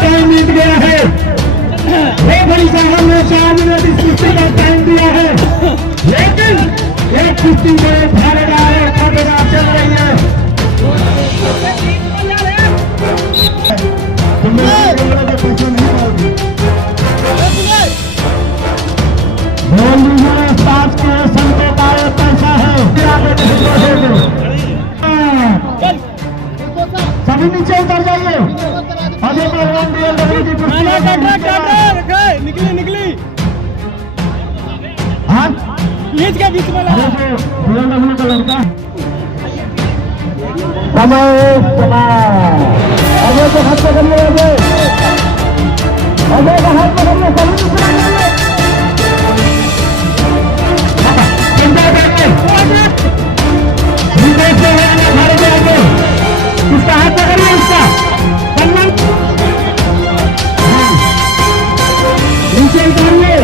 Time बीत गया है। रेफरी साहब ने 4 मिनट इस कुश्ती का टाइम दिया है, लेकिन एक कुश्ती में धारेदार और खतरनाक चल रही है। साथ के संतों का पैसा है, सभी नीचे उतर जाइए। अजय पहलवान निकली हाँ लीज के बीच में लगा का लड़का समय अजय को हाथ पकड़िए, अजय का हाथ पकड़िए, सभी उसका हाथ पकड़िए, उसका नीचे उतारिए।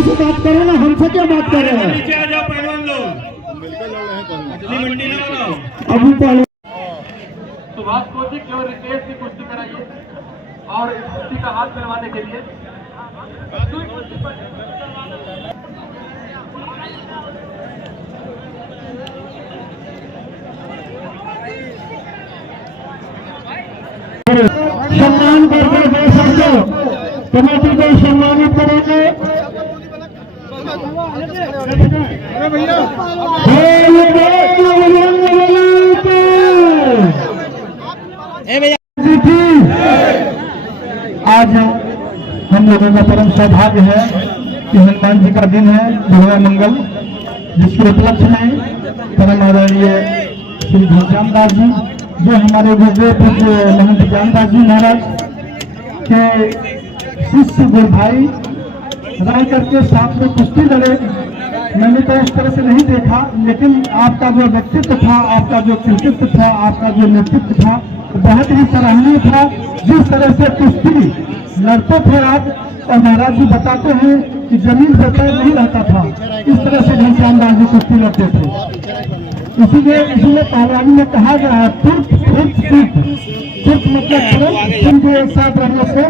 से बात करो ना, हमसे क्या बात कर रहे हैं? नीचे आ जाओ पहलवान लोग, मिलकर लड़ रहे हैं। असली मंडी ना बनाओ। अभी पहले सुभाष को जी केवल रितेश की कुश्ती कराइए और इस कुश्ती का हाथ मिलवाने के लिए सम्मान करके दे सकते कमेटी को सम्मानित करेंगे। आज हम लोगों का परम सौभाग्य है कि हनुमान जी का दिन है, भगवा मंगल, जिसके उपलक्ष्य में परम आदरणीय श्री घनश्याम दास जी, जो हमारे गुरुदेव पूज्य महंत ज्ञानदास जी महाराज के शिष्य गुरु भाई रह करके साथ में कुश्ती लड़े। मैंने तो इस तरह से नहीं देखा, लेकिन आपका जो व्यक्तित्व था, आपका जो कृतित्व था, आपका जो नेतृत्व था, बहुत ही सराहनीय था। जिस तरह से कुश्ती लड़ते थे आप, और महाराज जी बताते हैं कि जमीन पर पैर नहीं रहता था, इस तरह से घनश्याम दास जी कुश्ती लड़ते थे। इसीलिए पहलवानी में कहा गया है तुर्क मतलब एक साथ रहने से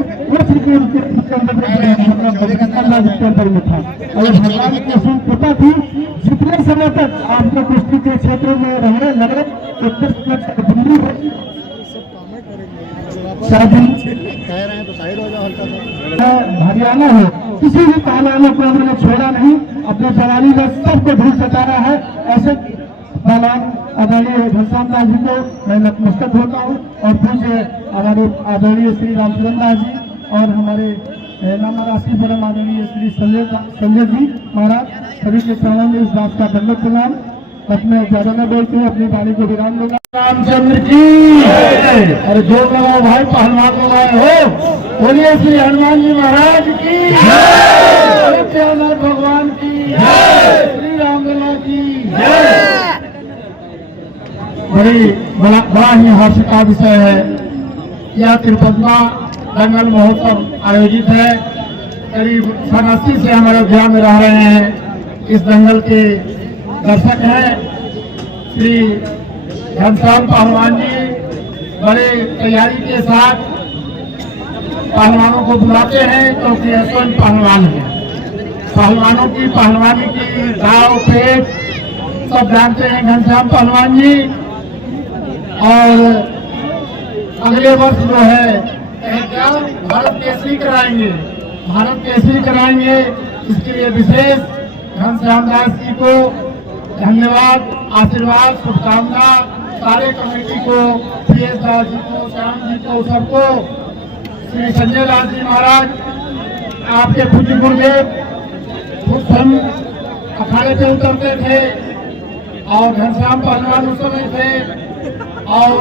अंदर में था। और भगवान की असीम कृपा थी, जितने समय तक आपको कुश्ती के क्षेत्र में रहने लगे, हरियाणा है, किसी भी पहलवानों को हमने छोड़ा नहीं, अपने जवानी में सबको ढूंढ सतारा है। ऐसे पहलवान आदरणीय घनश्याम दास जी को मैं नतमस्तक होता हूँ, और फिर हमारे आदरणीय श्री रामचंद्र दास जी और हमारे नामराशि परम आदरणीय श्री संजय जी महाराज, सभी के चरणों में इस बात का दंडवत प्रणाम। बस मैं ज्यादा न बोलते हुए अपनी वाणी को विराम दूंगा। रामचंद्र की अरे जो लगाओ भाई, पहलवान लगाए हो, बोलिए श्री हनुमान जी महाराज की, भगवान की, श्री रामलला की। बड़ा ही हर्ष का विषय है, यह त्रिपदमा दंगल महोत्सव आयोजित है। करीब 80 से हमारे अयोध्या में रह रहे हैं, इस दंगल के दर्शक हैं। श्री घनश्याम पहलवान जी बड़े तैयारी के साथ पहलवानों को बुलाते हैं, क्योंकि स्वयं पहलवान है। पहलवानों की पहलवानी की दाव पेच सब जानते हैं घनश्याम पहलवान जी। और अगले वर्ष जो है भारत केसरी कराएंगे, भारत केसरी कराएंगे। इसके लिए विशेष घनश्याम दास जी को धन्यवाद, आशीर्वाद, शुभकामना, सारे कमेटी को, PS दास जी को, श्याम जी को, सबको। श्री संजय दास जी महाराज, आपके पूज्य गुरुदेव खुद हम अखाड़े पे उतरते थे, और घनश्याम पहलवान उस समय थे, और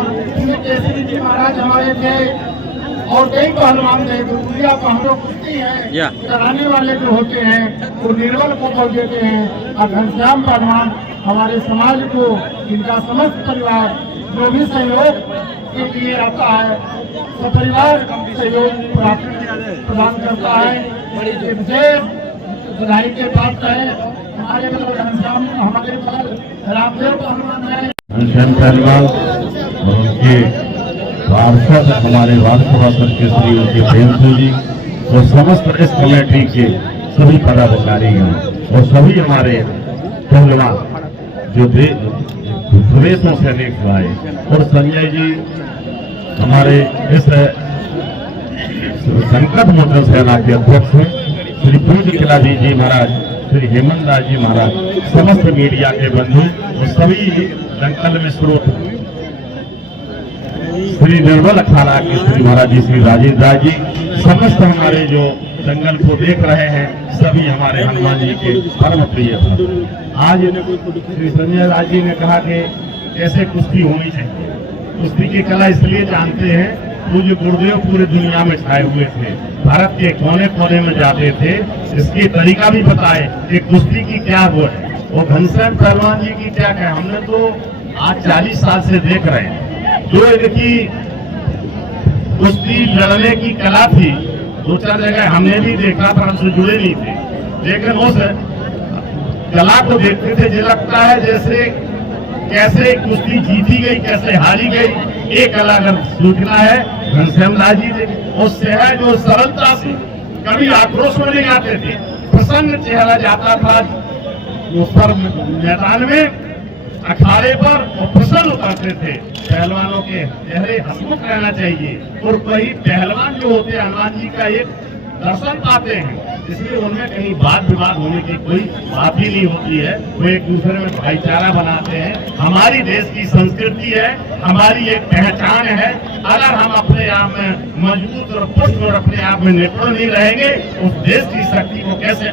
केसरी जी महाराज हमारे थे, और कई पहलवान थे। गुरुया पहलो कुश्ती है, कराने वाले जो होते हैं वो निर्बल को कर देते हैं, और घनश्याम पहलवान हमारे समाज को, इनका समस्त परिवार जो भी सहयोग के लिए आता है, सपरिवार सहयोग प्रदान करता है। बड़ी विशेष बधाई के पात्र है हमारे घनश्याम, हमारे रामदेव पहलवान है। घनश्याम पहलवान और उनके पार्षद हमारे वार्षिक के श्री उनके प्रेमसिंह जी और समस्त इस कमेटी के सभी पदाधिकारीगण और सभी हमारे पहलवान जो विदेशों से देख आए और संजय जी हमारे इस संकट मोचन सेना के अध्यक्ष हैं, श्री पूज्य किलाधी जी महाराज, श्री हेमंत दास जी महाराज, समस्त मीडिया के बंधु और सभी दंगल में स्रोत श्री निर्मल अखाड़ा के श्री महाराज जी, श्री राजेंद्र राज जी, समस्त हमारे जो दंगल को देख रहे हैं सभी हमारे हनुमान जी के परम प्रिय भक्त। आज श्री संजय राज जी ने कहा कि कैसे कुश्ती होनी चाहिए। कुश्ती की कला इसलिए जानते हैं, पूज्य गुरुदेव पूरे दुनिया में छाए हुए थे, भारत के कोने कोने में जाते थे, इसकी तरीका भी बताए कि कुश्ती की क्या वो है और घनश्याम पहलवान जी की क्या कहे। हमने तो आज 40 साल से देख रहे हैं जो इनकी कुश्ती लड़ने की कला थी। 2-4 जगह हमने भी देखा था, हमसे जुड़े नहीं थे, लेकिन उस कला को देखते थे जो लगता है जैसे कैसे कुश्ती जीती गई, कैसे हारी गई। एक कला अगर सूचना है घनश्याम लाल जी उससे है जो सरलता से कभी आक्रोश में नहीं आते थे, प्रसन्न चेहरा जाता था उस पर मैदान में अखाड़े पर और प्रसन्न उतरते थे। पहलवानों के चेहरे हंसमुख रहना चाहिए और वही पहलवान जो होते हैं हनुमान जी का एक दर्शन पाते हैं, इसलिए उनमें कहीं वाद विवाद होने की कोई बात ही नहीं होती है। वो एक दूसरे में भाईचारा बनाते हैं। हमारी देश की संस्कृति है, हमारी एक पहचान है। अगर हम अपने आप में मजबूत और पुष्ट और अपने आप में निपुण नहीं रहेंगे उस देश की शक्ति को कैसे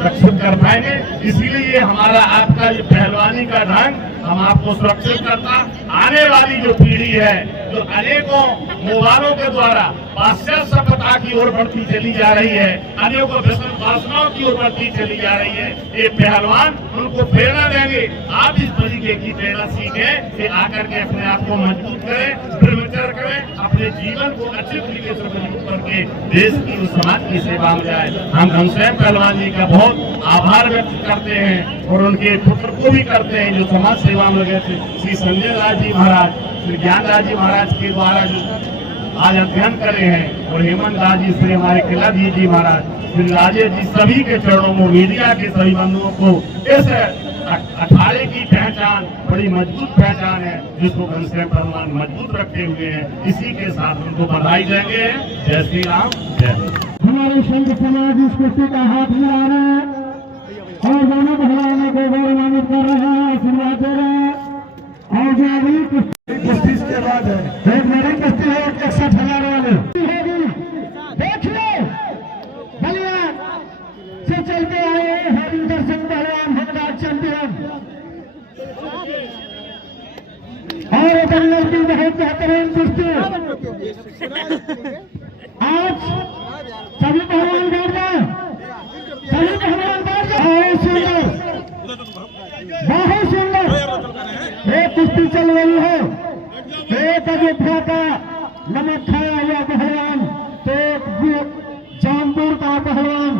रक्षित कर पाएंगे। इसीलिए हमारा आपका ये पहलवानी का ढंग हम आपको सुरक्षित करता। आने वाली जो पीढ़ी है जो अनेकों मोबाइलों के द्वारा पाश्चात्य सभ्यता की ओर बढ़ती चली जा रही है, अनेकों व्यसन वासनाओं की ओर बढ़ती चली जा रही है, ये पहलवान उनको प्रेरणा देंगे। आप इस तरीके की प्रेरणा सीखें कि आकर के अपने आप को मजबूत करें, प्रवचन करें, अपने जीवन को अच्छे तरीके से मजबूत करके देश की और समाज की सेवा में जाए। हम घनश्याम पहलवान जी का बहुत आभार व्यक्त करते हैं और उनके पुत्र को भी करते हैं जो समाज सेवा में लगे थे। श्री संजय राज जी महाराज, श्री ज्ञान राज जी महाराज के द्वारा जो आज अध्ययन कर रहे हैं और हेमंत दास जी, श्री हमारे किलाधी जी महाराज, श्री राजेश जी, सभी के चरणों में मीडिया के सभी बंधुओं को इस अखाड़े की पहचान बड़ी मजबूत पहचान है जिसको घनश्याम पहलवान मजबूत रखे हुए हैं। इसी के साथ उनको बधाई देंगे। जय श्री राम, जय। हमारे संत समाज इस कुश्ती का हाथ मिला रहे हैं और दोनों भगवानों को गौरवान्वित कर रहे हैं, आशीर्वाद दे रहे हैं। और जो अगली कुश्ती के बाद है एक बड़ी कुश्ती है 61,000 वाली होगी। देखिए बलिया से चलते आए हरिंदर सिंह पहलवान हमारा चैंपियन और दंगल की बहुत बेहतरीन कुश्ती। आज सभी पहलवान बैठ गए, सभी पहलवान बैठ गए। बहुत सुंदर, बहुत सुंदर एक कुश्ती चल रही है। एक अयोध्या का नमक खाया हुआ पहलवान तो एक जौनपुर का पहलवान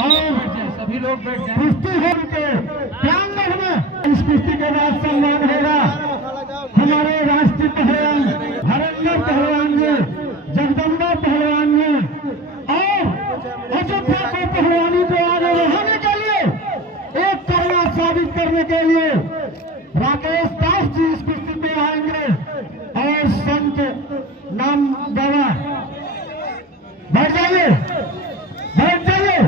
और सभी लोग कुश्ती है के प्रांगण में। इस कुश्ती के बाद सम्मान होगा हमारे राष्ट्रीय पहलवान हरिंदर पहलवान जी, जगदम्बा पहलवान जी और अयोध्या को पहलवानी को आगे बढ़ाने के लिए एक करना साबित करने के लिए राकेश दास जी इस कुश्ती में आएंगे और संत नाम गवा। बैठ जाइए, बैठ जाइए।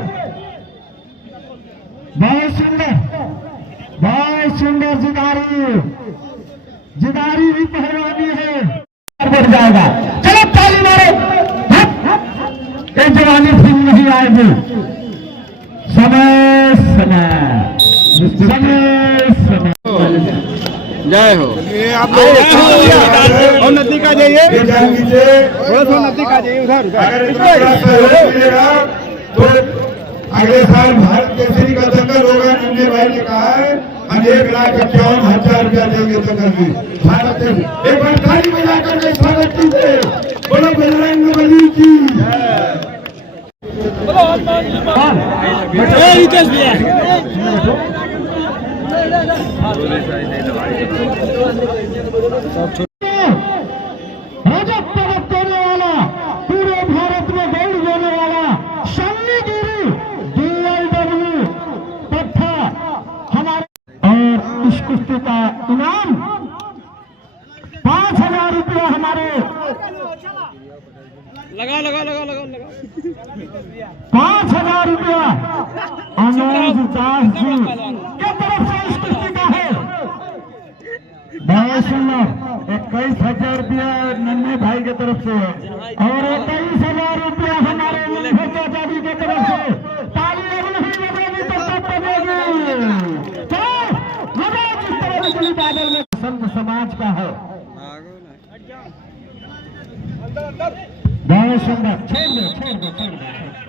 बहुत सुंदर, बहुत सुंदर जिदारी, जिदारी भी पहलवानी है। बढ़ जाएगा, चलो ताली मारो। एक जवानी फिर नहीं आएगी। समय समय समय जय हो। आप लोग नदी का जाइए, थोड़ा सा नदी का जाइए उधर। तो अगले साल भारत केसरी का दंगल होगा। नन्हे भाई ने कहा है हम 1,51,000 रुपया देंगे दंगल में। भारत एक बार ताली बजाकर के स्वागत कीजिए। बोलो बजरंग बली की। रितेश भैया रजत पदक देने वाला, पूरे भारत में गोल्ड देने वाला सन्नी गिरी DLW तथा हमारे, और इस कुश्ती का इनाम 5,000 रुपया हमारे लगा लगा लगा लगा लगा 5,000 रुपया अनुज दास जी के तरफ से इस कुश्ती का है। 21,000 रुपया नन्हे भाई के तरफ से है और 23,000 रुपया हमारे मुन्ने चाचा जी के तरफ से। ताली नहीं बजेगी तो तब बजेगी। चलो जिस तरह बिजली बादल में संत समाज का है। बहुत सुंदर, छोड़ दो छोड़ दो छोड़ दो।